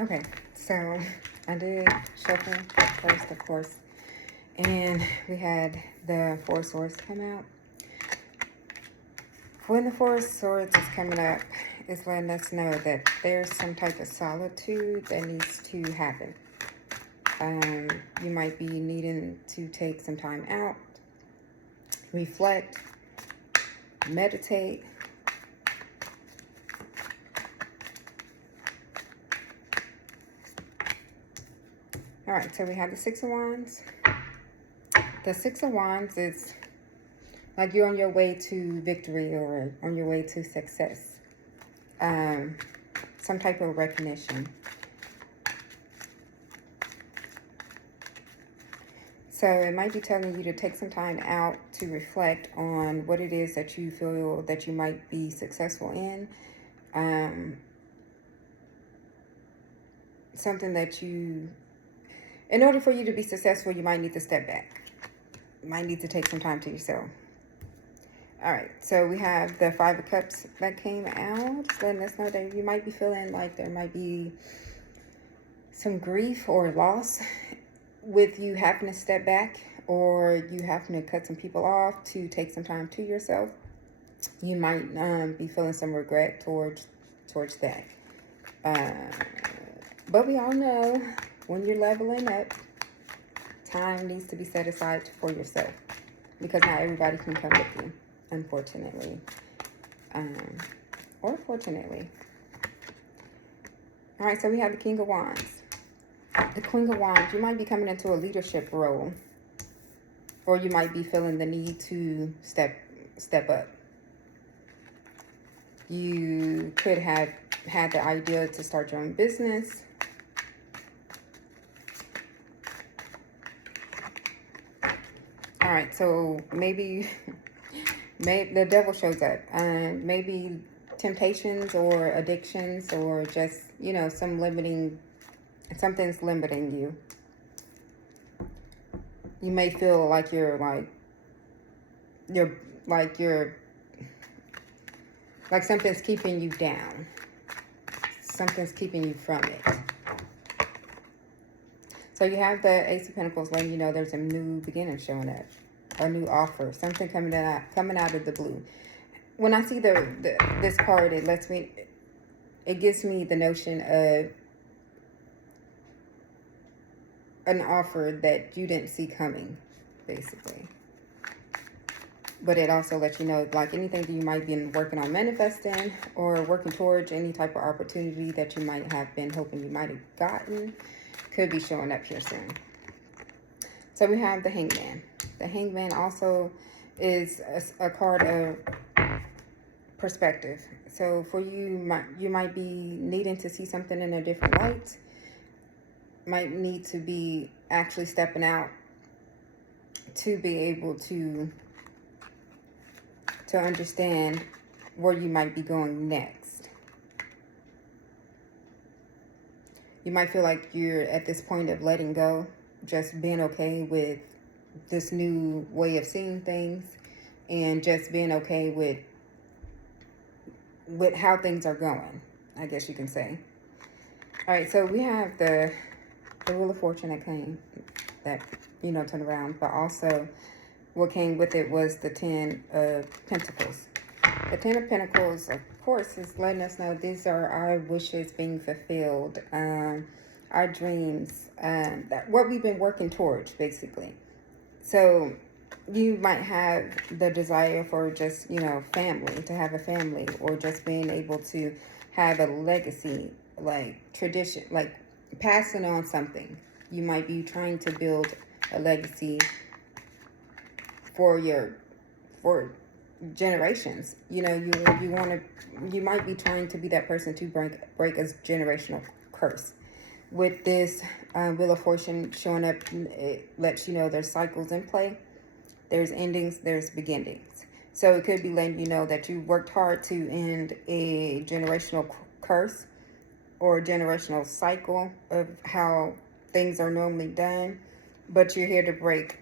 Okay, so I did shuffle first, of course, and we had the Four of Swords come out. When the Four of Swords is coming up, it's letting us know that there's some type of solitude that needs to happen. You might be needing to take some time out, reflect, meditate. All right, so we have the Six of Wands. The Six of Wands is like you're on your way to victory or on your way to success. Some type of recognition. So it might be telling you to take some time out to reflect on what it is that you feel that you might be successful in. Something that in order for you to be successful, you might need to step back. You might need to take some time to yourself. All right, so we have the Five of Cups that came out, just letting us know that you might be feeling like there might be some grief or loss with you having to step back, or you having to cut some people off to take some time to yourself. You might be feeling some regret towards that. But we all know when you're leveling up, time needs to be set aside for yourself, because not everybody can come with you, unfortunately, or fortunately. All right, so we have the King of Wands. The Queen of Wands, you might be coming into a leadership role, or you might be feeling the need to step up. You could have had the idea to start your own business. All right, so maybe the devil shows up. Maybe temptations or addictions, or just, something's limiting you. You may feel like you're something's keeping you down. Something's keeping you from it. So you have the Ace of Pentacles letting you know there's a new beginning showing up, a new offer, something coming out of the blue. When I see this card, it gives me the notion of an offer that you didn't see coming, basically. But it also lets you know, like, anything that you might be working on manifesting or working towards, any type of opportunity that you might have been hoping you might have gotten, could be showing up here soon. So we have the Hangman. The Hangman also is a card of perspective. So for you might be needing to see something in a different light. Might need to be actually stepping out to be able to understand where you might be going next. You might feel like you're at this point of letting go, just being okay with this new way of seeing things, and just being okay with how things are going, I guess you can say. All right, so we have the Wheel of Fortune that turned around, but also what came with it was the Ten of Pentacles. The Ten of Pentacles, of course, is letting us know these are our wishes being fulfilled, our dreams, what we've been working towards, basically. So you might have the desire for just, family, to have a family, or just being able to have a legacy, like tradition, like passing on something. You might be trying to build a legacy for generations. You might be trying to be that person to break a generational curse. With this Wheel of Fortune showing up, it lets you know there's cycles in play. There's endings, there's beginnings. So it could be letting you know that you worked hard to end a generational curse or a generational cycle of how things are normally done, but you're here to break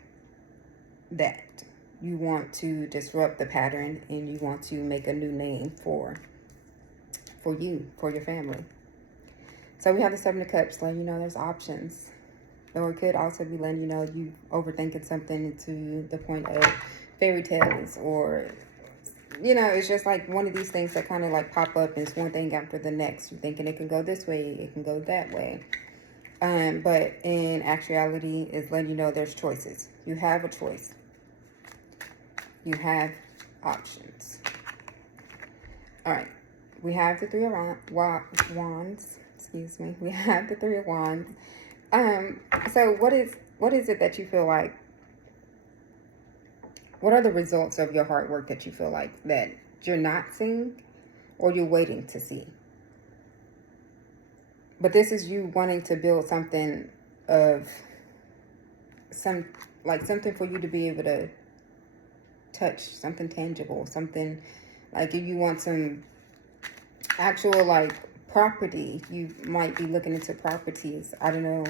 that. You want to disrupt the pattern, and you want to make a new name for you, for your family. So we have the Seven of Cups, letting you know there's options. Or it could also be letting you know you overthinking something to the point of fairy tales, or, you know, it's just like one of these things that kind of like pop up and it's one thing after the next. You're thinking it can go this way, it can go that way. But in actuality, it's letting you know there's choices. You have a choice. You have options. All right. We have the Three of Wands. Excuse me. We have the Three of Wands. So what is it that you feel like? What are the results of your hard work that you feel like that you're not seeing or you're waiting to see? But this is you wanting to build something of something for you to be able to touch, something tangible, something like if you want some actual like property, you might be looking into properties. I don't know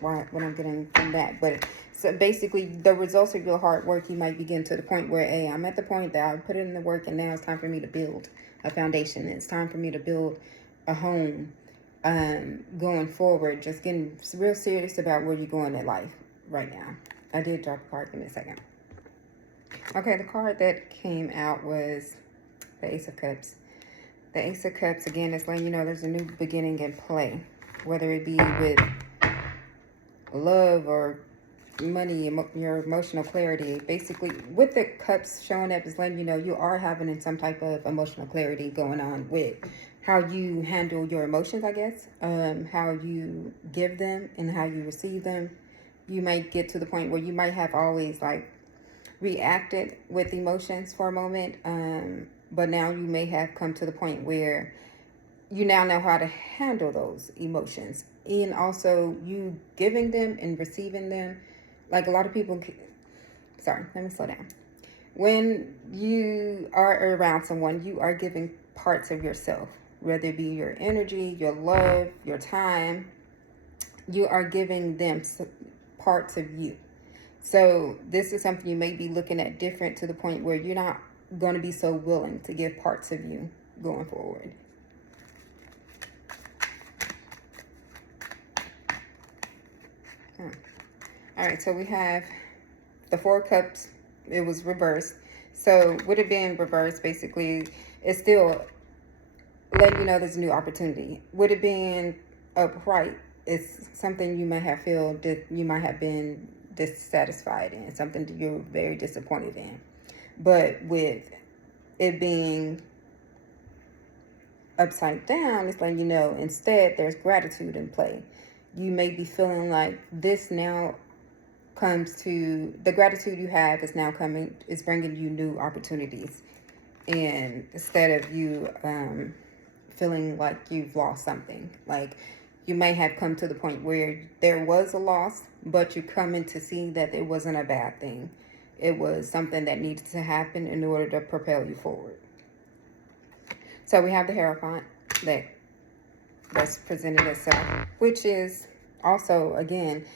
what I'm getting from that, but so basically the results of your hard work, you might be getting to the point where, hey, I'm at the point that I put in the work and now it's time for me to build a foundation. It's time for me to build a home. Going forward, just getting real serious about where you're going in life right now. I did drop a card. Give me a second. Okay, the card that came out was the Ace of Cups. The Ace of Cups, again, is letting you know there's a new beginning in play, whether it be with love or money, your emotional clarity. Basically, with the cups showing up, is letting you know you are having some type of emotional clarity going on with how you handle your emotions, I guess, how you give them and how you receive them. You might get to the point where you might have always like reacted with emotions for a moment, but now you may have come to the point where you now know how to handle those emotions, and also you giving them and receiving them. Like a lot of people, sorry, let me slow down. When you are around someone, you are giving parts of yourself, whether it be your energy, your love, your time. You are giving them parts of you. So this is something you may be looking at different, to the point where you're not going to be so willing to give parts of you going forward. All right, so we have the Four of Cups. It was reversed. So with it being reversed, basically, it's still letting you know there's a new opportunity. With it being upright, it's something you might have feel that you might have been dissatisfied in, something that you're very disappointed in. But with it being upside down, it's letting you know instead there's gratitude in play. You may be feeling like this now comes to the gratitude you have is now coming, is bringing you new opportunities, and instead of you feeling like you've lost something. Like you may have come to the point where there was a loss, but you're coming to see that it wasn't a bad thing. It was something that needed to happen in order to propel you forward. So we have the Hierophant that's presented itself, which is also, again,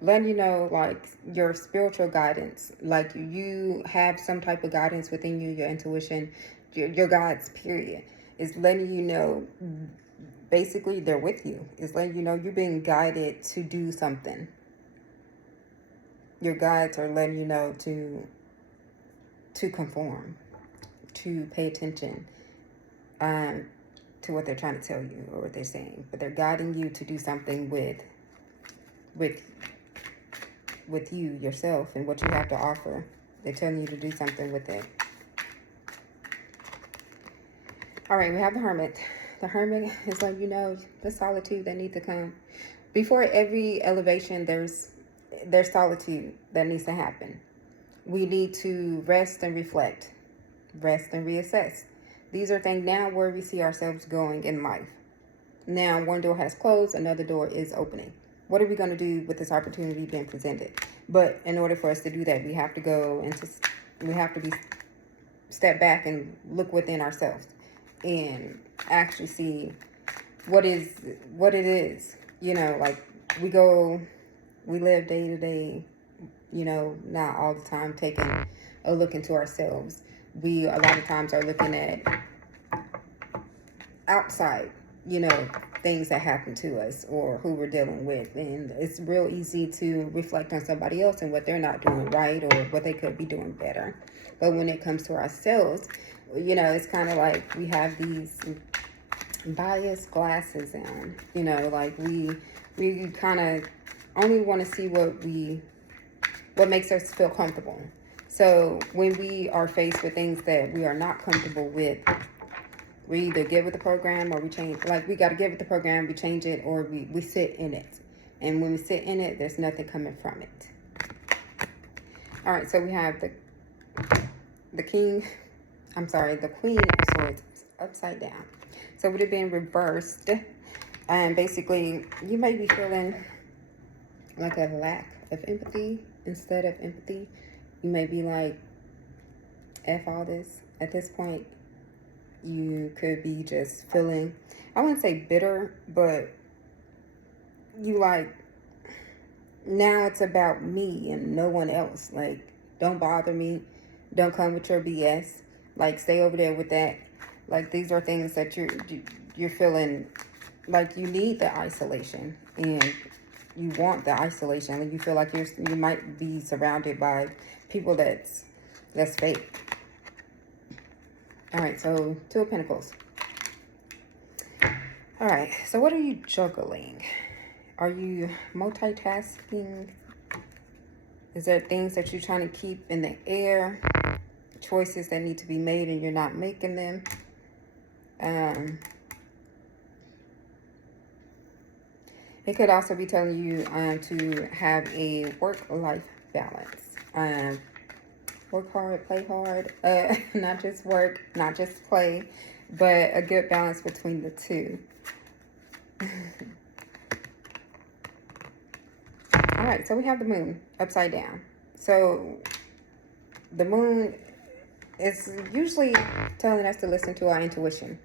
letting you know like your spiritual guidance, like you have some type of guidance within you, your intuition, your guides, period, is letting you know basically they're with you. It's letting you know you're being guided to do something. Your guides are letting you know to conform, to pay attention to what they're trying to tell you or what they're saying, but they're guiding you to do something with you, yourself, and what you have to offer. They're telling you to do something with it. All right, we have the Hermit. The Hermit is like, you know, the solitude that needs to come. Before every elevation, there's solitude that needs to happen. We need to rest and reflect, rest and reassess. These are things now where we see ourselves going in life. Now, one door has closed, another door is opening. What are we going to do with this opportunity being presented? But in order for us to do that, we have to step back and look within ourselves and actually see what it is. You know, like we live day to day, you know, not all the time taking a look into ourselves. We a lot of times are looking at outside, you know, things that happen to us or who we're dealing with. And it's real easy to reflect on somebody else and what they're not doing right or what they could be doing better. But when it comes to ourselves, you know, it's kind of like we have these biased glasses on, you know, like we kind of only want to see what makes us feel comfortable. So when we are faced with things that we are not comfortable with, we either get with the program or we change. Like, we got to get with the program, we change it, or we sit in it. And when we sit in it, there's nothing coming from it. All right, so we have the Queen of Swords upside down. So with it being reversed, and basically you may be feeling like a lack of empathy instead of empathy. You may be like, F all this. At this point, you could be just feeling, I wouldn't say bitter, but you like, now it's about me and no one else. Like, don't bother me. Don't come with your BS. Like, stay over there with that. Like, these are things that you're feeling like you need the isolation, and you want the isolation. Like, you feel like you might be surrounded by people that's fake. All right, so Two of Pentacles. All right, so what are you juggling? Are you multitasking? Is there things that you're trying to keep in the air? Choices that need to be made and you're not making them? It could also be telling you to have a work-life balance. Work hard, play hard. Not just work, not just play, but a good balance between the two. All right, so we have the moon upside down. So the moon is usually telling us to listen to our intuition,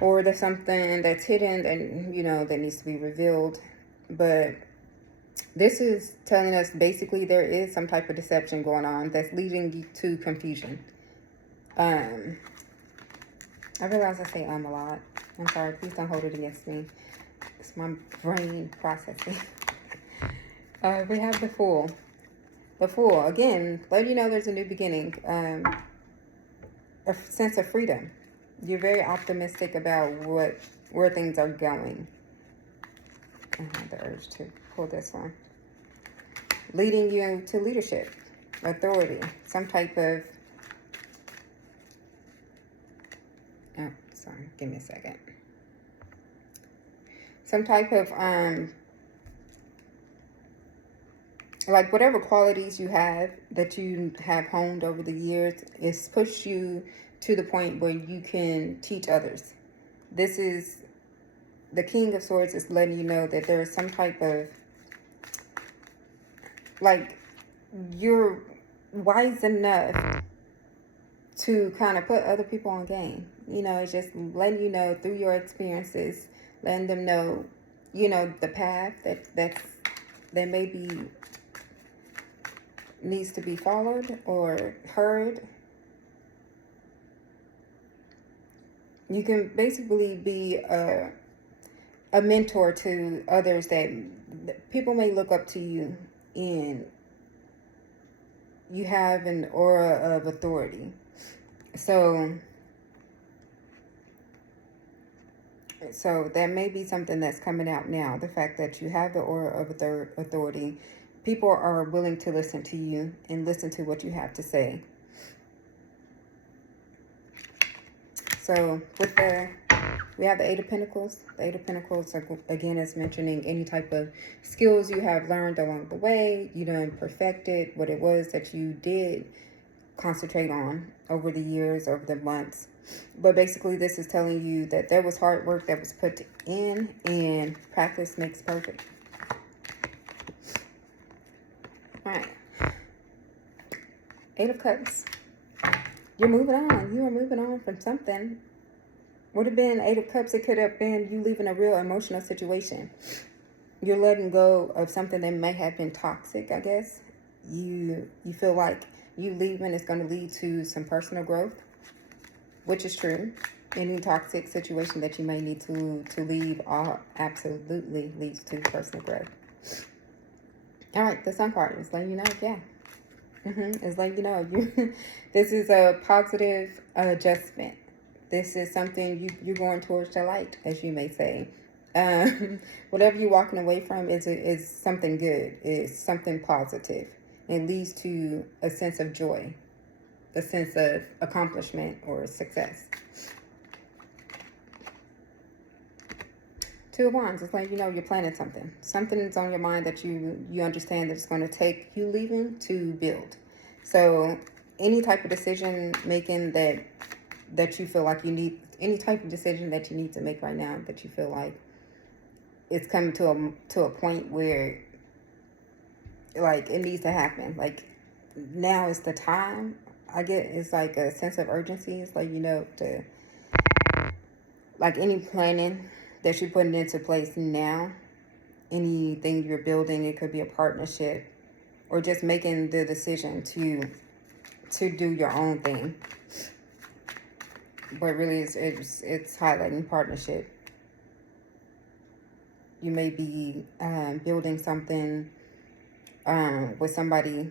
or there's something that's hidden and, you know, that needs to be revealed. But this is telling us basically there is some type of deception going on that's leading you to confusion. I realize I say a lot. I'm sorry, please don't hold it against me. It's my brain processing. We have the Fool. The Fool, again, let you know there's a new beginning. A sense of freedom. You're very optimistic about where things are going. I have the urge to pull this one. Leading you to leadership, authority, some type of... Oh, sorry. Give me a second. Some type of, like, whatever qualities you have that you have honed over the years, it's pushed you to the point where you can teach others. This is the King of Swords is letting you know that there is some type of, like, you're wise enough to kind of put other people on game. You know, it's just letting you know through your experiences, letting them know, you know, the path that maybe needs to be followed or heard. You can basically be a mentor to others that people may look up to you, and you have an aura of authority. So that may be something that's coming out now. The fact that you have the aura of authority. People are willing to listen to you and listen to what you have to say. So with we have the Eight of Pentacles. The Eight of Pentacles, again, is mentioning any type of skills you have learned along the way. You done perfected what it was that you did concentrate on over the years, over the months. But basically, this is telling you that there was hard work that was put in, and practice makes perfect. All right. Eight of Cups. You're moving on. You are moving on from something. Would have been Eight of Cups. It could have been you leaving a real emotional situation. You're letting go of something that may have been toxic, I guess. You feel like you leaving is going to lead to some personal growth, which is true. Any toxic situation that you may need to leave all absolutely leads to personal growth. All right, the Sun card is letting you know, yeah. It's letting you know, this is a positive adjustment. This is something you're going towards the light, as you may say. Whatever you're walking away from is something good. It's something positive. It leads to a sense of joy, a sense of accomplishment or success. Two of Wands, it's like, you're planning something. Something is on your mind that you understand that it's going to take you leaving to build. So any type of decision making that you feel like you need, any type of decision that you need to make right now that you feel like it's coming to a point where like it needs to happen. Like now is the time. I get it's like a sense of urgency. It's like, to like any planning that you're putting into place now, anything you're building, it could be a partnership or just making the decision to do your own thing. But really it's highlighting partnership. You may be building something with somebody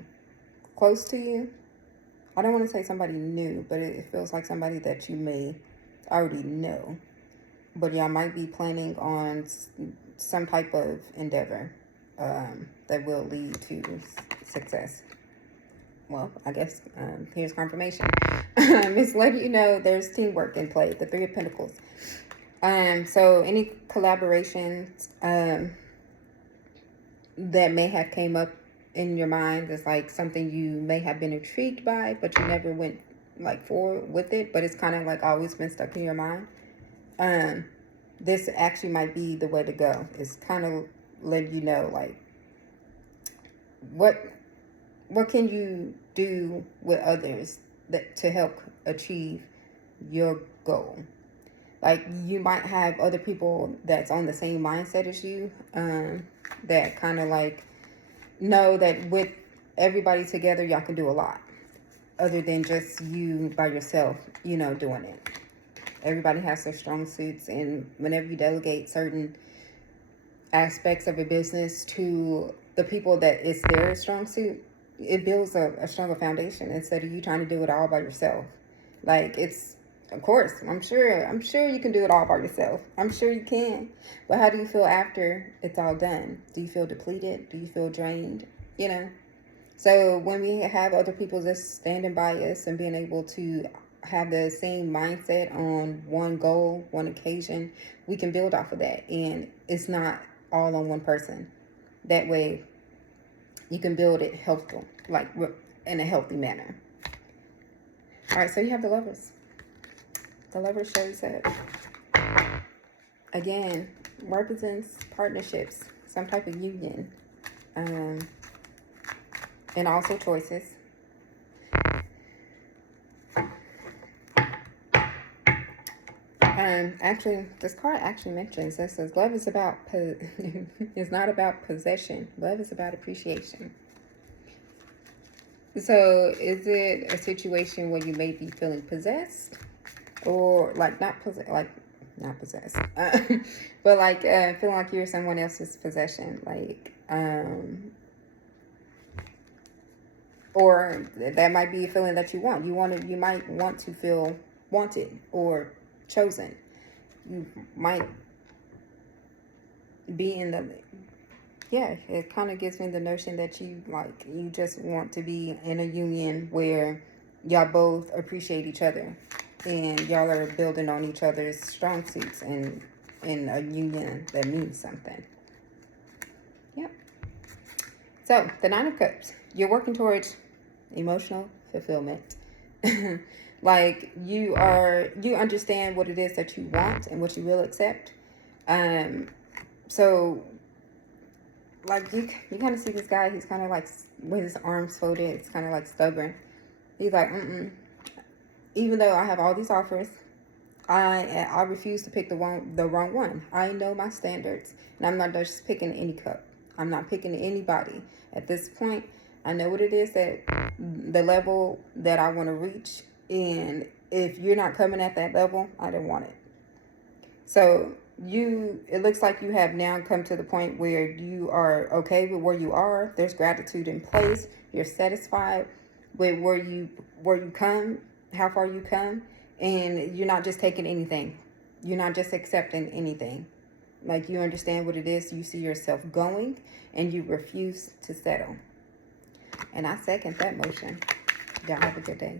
close to you. I don't want to say somebody new, but it feels like somebody that you may already know. But y'all might be planning on some type of endeavor that will lead to success. Well, I guess here's confirmation. It's letting you know there's teamwork in play, the Three of Pentacles. So any collaborations that may have came up in your mind is like something you may have been intrigued by, but you never went like forward with it, but it's kind of like always been stuck in your mind. This actually might be the way to go. It's kind of letting you know, like, what can you do with others to help achieve your goal? Like, you might have other people that's on the same mindset as you, that kind of like know that with everybody together, y'all can do a lot other than just you by yourself, doing it. Everybody has their strong suits, and whenever you delegate certain aspects of a business to the people that it's their strong suit, it builds a stronger foundation instead of you trying to do it all by yourself. Like, it's, of course, I'm sure you can do it all by yourself. I'm sure you can. But how do you feel after it's all done? Do you feel depleted? Do you feel drained? So when we have other people just standing by us and being able to have the same mindset on one goal, one occasion, we can build off of that. And it's not all on one person. That way you can build it healthful, like in a healthy manner. All right, so you have the Lovers. The Lovers shows that, again, represents partnerships, some type of union, and also choices. Actually, this card actually mentions, it says love is about, it's not about possession. Love is about appreciation. So is it a situation where you may be feeling possessed, or like not possessed, but like feeling like you're someone else's possession, like, or that might be a feeling that you might want to feel wanted or chosen. You might be in the, it kind of gives me the notion that you just want to be in a union where y'all both appreciate each other and y'all are building on each other's strong suits and in a union that means something. Yep. So the Nine of Cups, you're working towards emotional fulfillment. Like you understand what it is that you want and what you will accept. So like you kind of see this guy, he's kind of like with his arms folded, it's kind of like stubborn. He's like, even though I have all these offers, I refuse to pick the wrong one. I know my standards, and I'm not just picking any cup. I'm not picking anybody. At this point, I know what it is, that the level that I want to reach, and if you're not coming at that level, I didn't want it. So it looks like you have now come to the point where you are okay with where you are. There's gratitude in place. You're satisfied with where you come, how far you come, and you're not just taking anything. You're not just accepting anything. Like, you understand what it is. You see yourself going, and you refuse to settle. And I second that motion. Y'all have a good day.